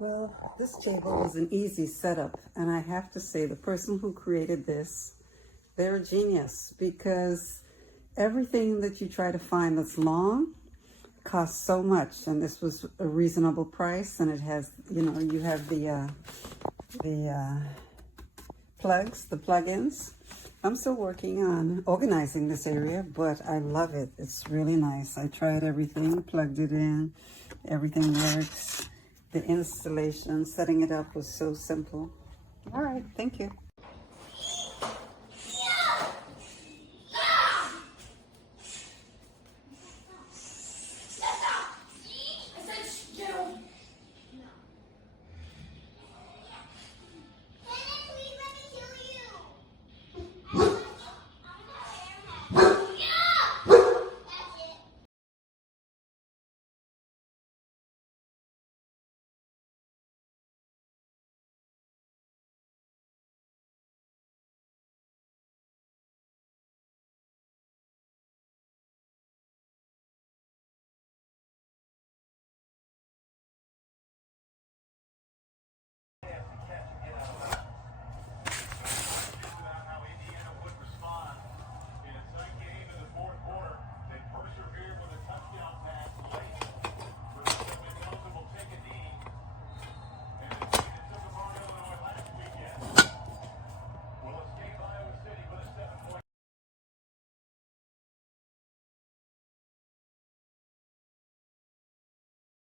Well, this table was an easy setup, and I have to say the person who created this, they're a genius, because everything that you try to find that's long costs so much, and this was a reasonable price, and it has, you know, you have the plugs, the plugins. I'm still working on organizing this area, but I love it. It's really nice. I tried everything, plugged it in, everything works. The installation, setting it up was so simple. All right, thank you.